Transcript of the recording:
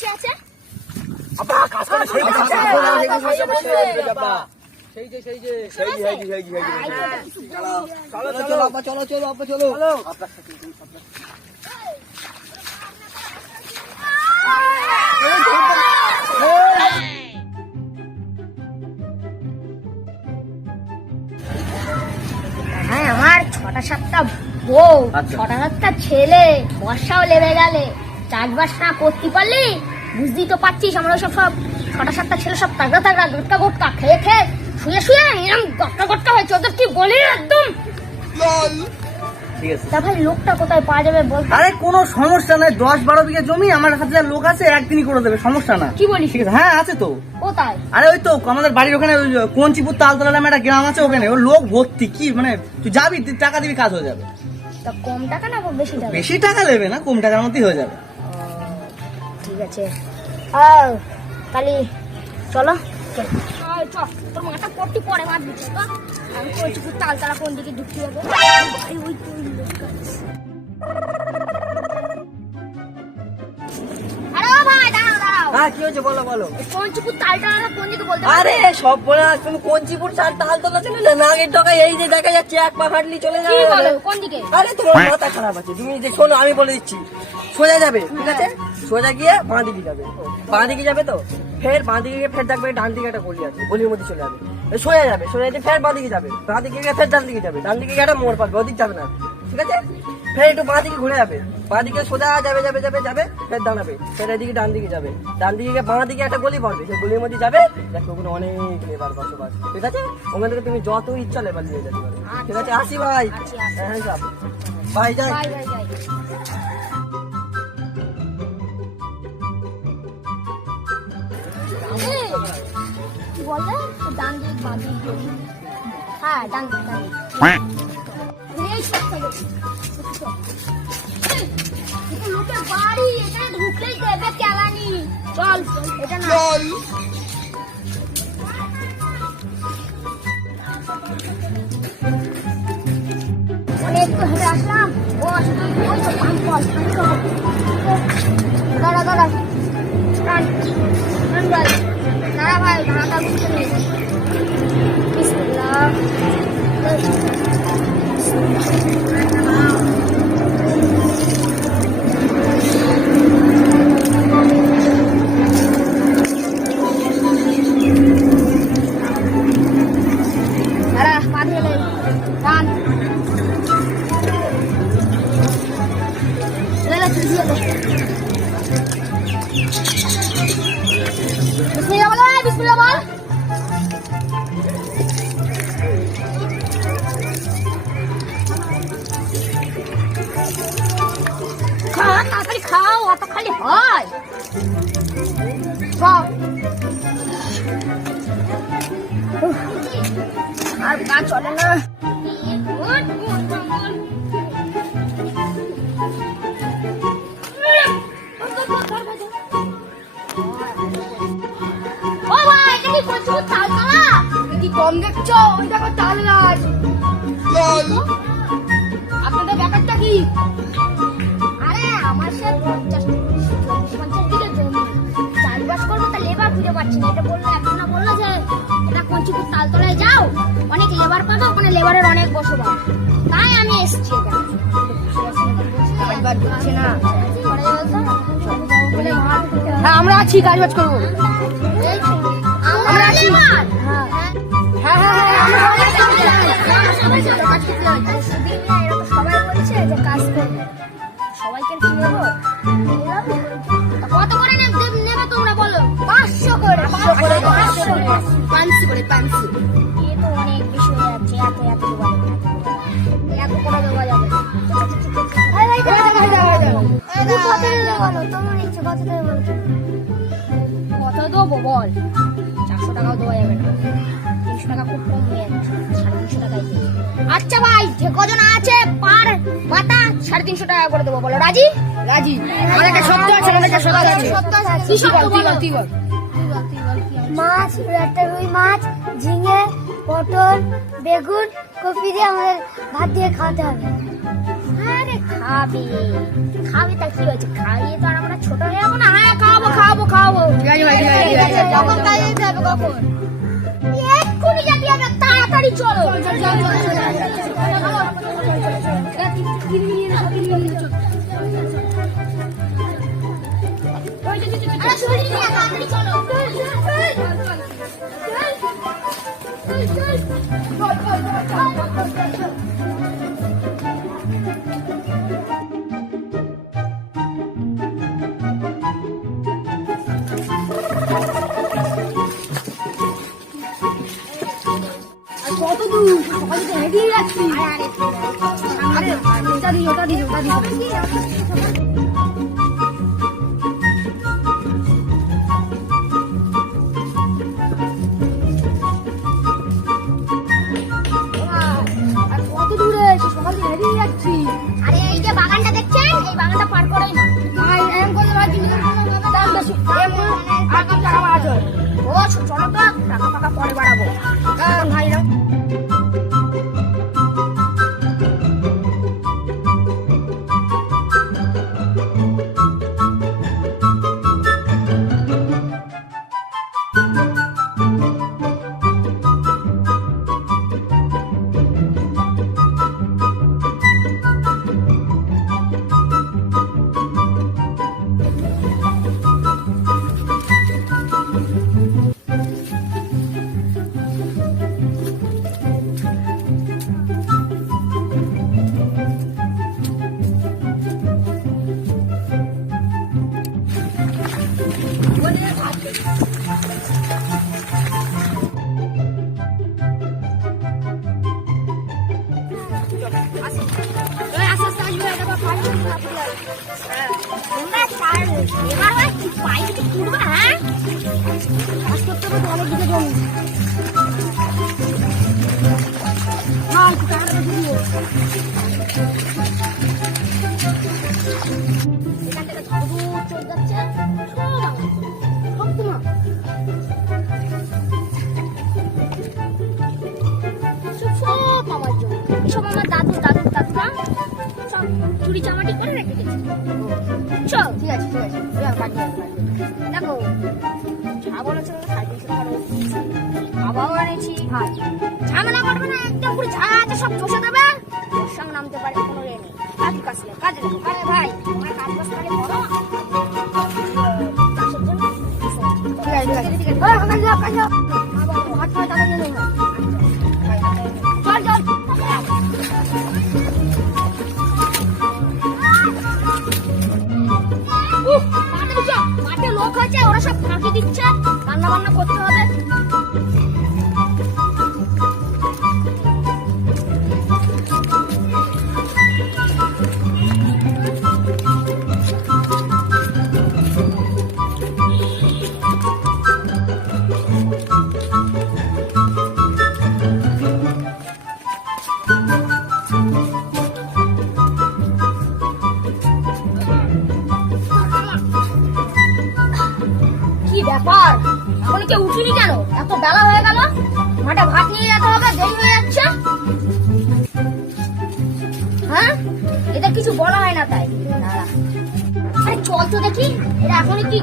বসে আছে? আব্বা কাজ করে সেই চলো আব্বা চলো আপনার সাথে হ্যাঁ, আমার 6টা-7টা বউ, 6টা-7টা ছেলে, বর্ষাও লেগে গেলে চাষবাস না করতে পারলি, বুঝতেই তো পারছিস আমরা সব 6টা-7টা ছেলে সব তাগড়া গোটকা খেয়ে শুয়ে এরকম গটকা হয়েছে। ওদের কি বলি একদম। ঠিক আছে। তা ভাই লোকটা কোথায় পাওয়া যাবে বল? আরে কোনো সমস্যা নাই, 10-12 বিঘা জমি আমার হাতে যা লোক আছে একদিনই করে দেবে, সমস্যা না। কি বলিস? ঠিক আছে, হ্যাঁ আছে তো। কোথায়? আরে ওই তো আমাদের বাড়ির ওখানে কঞ্চিপুর তালতলা নামে একটা গ্রাম আছে, ওখানে ও লোক ভর্তি। কি মানে তুই যাবি, টাকা দিবি, কাজ হয়ে যাবে। তা কম টাকা না বেশি টাকা? বেশি টাকা নেবে না, কম টাকার মধ্যেই হয়ে যাবে। ঠিক আছে, তাহলে চলো। তোর মাথা পড়তে পরে মার দিচ্ছে তো। আমি বলছি তালতলা কোন দিকে ঢুকতে হবে। ওই তো লোক আছে। আরে ও ভাই দাঁড়াও। হ্যাঁ কি হয়েছে বলো। কঞ্চিপুর তালতলা কোন দিকে বলতে? আরে সব বলে তুমি কঞ্চিপুর তালতলা চলে না, নাগের ডগা এই যে দেখা যাচ্ছে, এক পা ফাটলি চলে কি যাবে। বলো কোন দিকে? আরে তোমার মাথা খারাপ আছে, তুমি যে শোনো আমি বলে দিচ্ছি। সোজা যাবে, ঠিক আছে, সোজা গিয়ে বাঁ দিকে যাবে তো, ফের বাঁ দিকে গিয়ে ফের দেখবে ডান দিকে একটা গলি আছে, গলির মধ্যে চলে যাবে, সোজা যাবে ফের বাঁ দিকে যাবে, বাঁ দিকে গিয়ে ফের ডান দিকে যাবে, ডান দিকে গিয়ে একটা মোড় পাবে, ওদিক যাবে না, ঠিক আছে। ফের একটু বাঁ দিকে ঘুরে যাবে, বাঁ দিকে সোজা যাবে, ফের দাঁড়াবে, ফের এদিকে ডান দিকে যাবে, ডান দিকে গিয়ে বাঁ দিকে একটা গলি পড়বে, সেই গলির মধ্যে যাবে, দেখো ওখানে অনেক লেবার বসবাস, ঠিক আছে। ওখান থেকে তুমি যত ইচ্ছা লেবার নিয়ে যেতে পারো, ঠিক আছে। আসি ভাই, হ্যাঁ যাব ভাই, যাই। বলে ডান দিক বাঁ দিক। হ্যাঁ ডান দিক। লোকের বাড়ি, এখানে ঢুকলেই দেবে কেলানি। চল এটা না। অনেক তো হেঁটে আসলাম। ও আসলে ওই তো দাঁড়া দাঁড়া ভাই, ভাড়াটা বুঝতে নেই। বিসমিল্লাহ। বিসমিল্লাহ বল। তাড়াতাড়ি খাও, অত খালি হয়। আর কাজ চলে না। কম দেখছো, ওই দেখো তাল গাছ। আপনাদের ব্যাপারটা কি? আরে আমার সে 50 বিঘা জমি, চাষবাস করবো, তা লেবার খুঁজে পাচ্ছি না। এটা বললো এখন না, বললো যে এটা কঞ্চিপুর তালতলায় যাও, অনেক লেবার পাবো, ওখানে লেবারের অনেক বসবাস। তাই আমি এসছি এখানে। আমরা আছি, কাজবাজ করবো। আমরা আছি। সবাই বলছে যে কাজ করবে, সবাইকে কত করে নেবে তোমরা বলো? 500 করে। 500 করে। এ তো অনেক বেশি হয়ে যাচ্ছে। এত করে দেওয়া যাবে? কত দেবো বল? 400 টাকাও দেওয়া যাবে না, 300 টাকা খুব কম হয়ে যাচ্ছে, 350 টাকাই। আচ্ছা ভাই, যে কজন আছে পার মাথা 350 টাকা করে দেবো, বলো রাজি? আমার একটা সত্য আছে, কি সত্য বলো? মাছ, একটা রুই মাছ, ঝিঙে, পটল, বেগুন, কপি দিয়ে আমাদের ভাত দিয়ে খাওয়াতে হবে। আরে খাবি তা কি হয়েছে? খাইয়ে তো আর আমরা ছোট হয়ে যাবো না। হ্যাঁ খাওয়াবো, কখন কাজে যেতে হবে কখন? এক্ষুনি যেতে হবে, তাড়াতাড়ি চলো। আরে শরীর নিয়ে তাড়াতাড়ি চলো। কত দূর সকালে তো হেঁটেই যাচ্ছি। আরে ওটা দিই ওটা দিই ওটা দিই। আর কত দূরে সকাল থেকে হেঁটেই যাচ্ছি। আরে এই যে বাগানটা দেখছেন, এই বাগানটা পার করেই না ভাই। এরকম করে ভাই দাম বেশি আর কম টাকা বাড়াতে হয়। ও চলো তো, টাকা ফাঁকা পরে বাড়াবো ভাই। চুরি চামাটি করে রেখে গেছি। চল ঠিক আছে ঠিক আছে, দেখো যা বলেছিল খাবারও এনেছি। ঝামেলা করবে না, একদম পুরো যা আছে সব চষে দেবে, ওর সঙ্গে নামতে পারে কোনো রে নেই। কাজে কাজে কাজে দেখো আরে ভাই তোমার কাজ বাজ করে বলো। ঠিক আছে ঠিক আছে ঠিক আছে, হাত পায়ে তাড়াতাড়ি নেই। চল চল মাঠে লোক হয়েছে, ওরা সব ফাঁকি দিচ্ছে, রান্না বান্না করতে হবে। ব্যাপার এখন কেউ উঠিনি কেন? এত বেলা হয়ে গেল, মাঠে ভাত নিয়ে যেতে হবে, দেরি হয়ে যাচ্ছে। হ্যাঁ এটা কিছু বলা হয় না তাই? আরে চল তো দেখি, এরা এখনই কি